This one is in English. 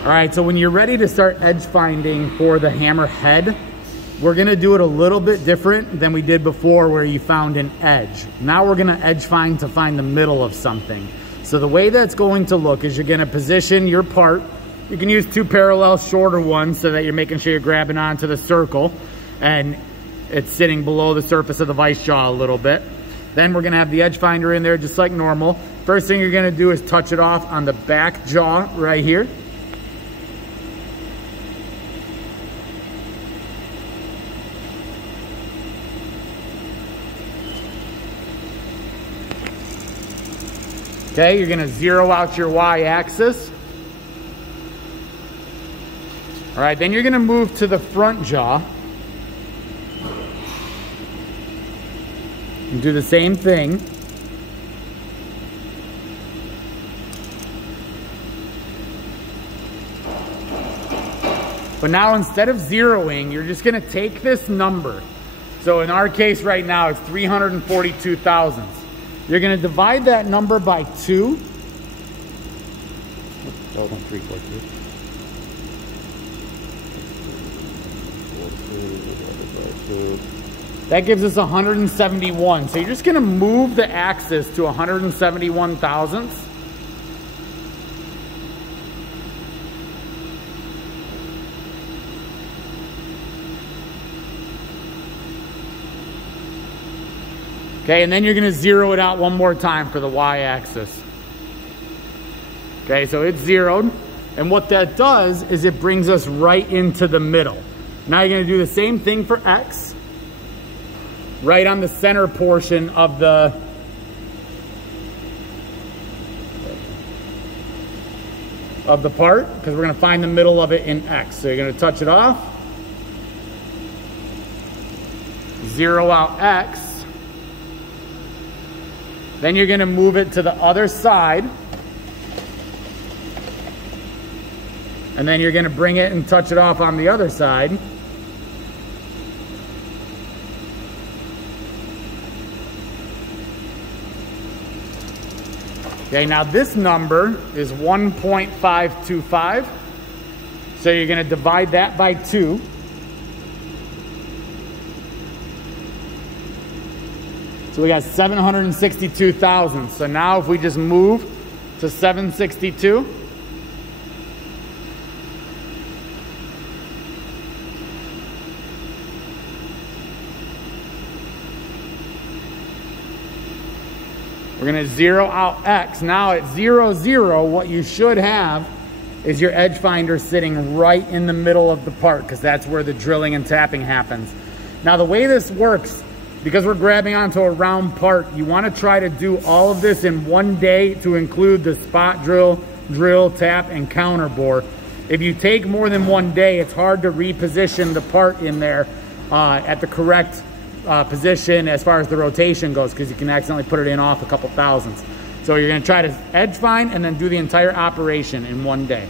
All right, so when you're ready to start edge finding for the hammer head, we're gonna do it a little bit different than we did before where you found an edge. Now we're gonna edge find to find the middle of something. So the way that's going to look is you're gonna position your part. You can use 2 parallel shorter ones so that you're making sure you're grabbing onto the circle and it's sitting below the surface of the vise jaw a little bit. Then we're gonna have the edge finder in there just like normal. First thing you're gonna do is touch it off on the back jaw right here. Okay, you're gonna zero out your Y-axis. All right, then you're gonna move to the front jaw. And do the same thing. But now instead of zeroing, you're just gonna take this number. So in our case right now, it's 342 thousandths. You're gonna divide that number by 2. Hold on, 3, 4, 2. That gives us 171. So you're just gonna move the axis to 171 thousandths. Okay, and then you're gonna zero it out one more time for the Y-axis. Okay, so it's zeroed. And what that does is it brings us right into the middle. Now you're gonna do the same thing for X. Right on the center portion of the part, because we're gonna find the middle of it in X. So you're gonna touch it off. Zero out X. Then you're gonna move it to the other side. And then you're gonna bring it and touch it off on the other side. Okay, now this number is 1.525. So you're gonna divide that by 2. So we got 762 thousandths. So now if we just move to 762. We're gonna zero out X. Now at 0, 0, what you should have is your edge finder sitting right in the middle of the part, because that's where the drilling and tapping happens. Now the way this works, because we're grabbing onto a round part, you want to try to do all of this in one day to include the spot drill, tap, and counter bore. If you take more than one day, it's hard to reposition the part in there at the correct position as far as the rotation goes, because you can accidentally put it in off a couple thousandths. So you're going to try to edge find and then do the entire operation in one day.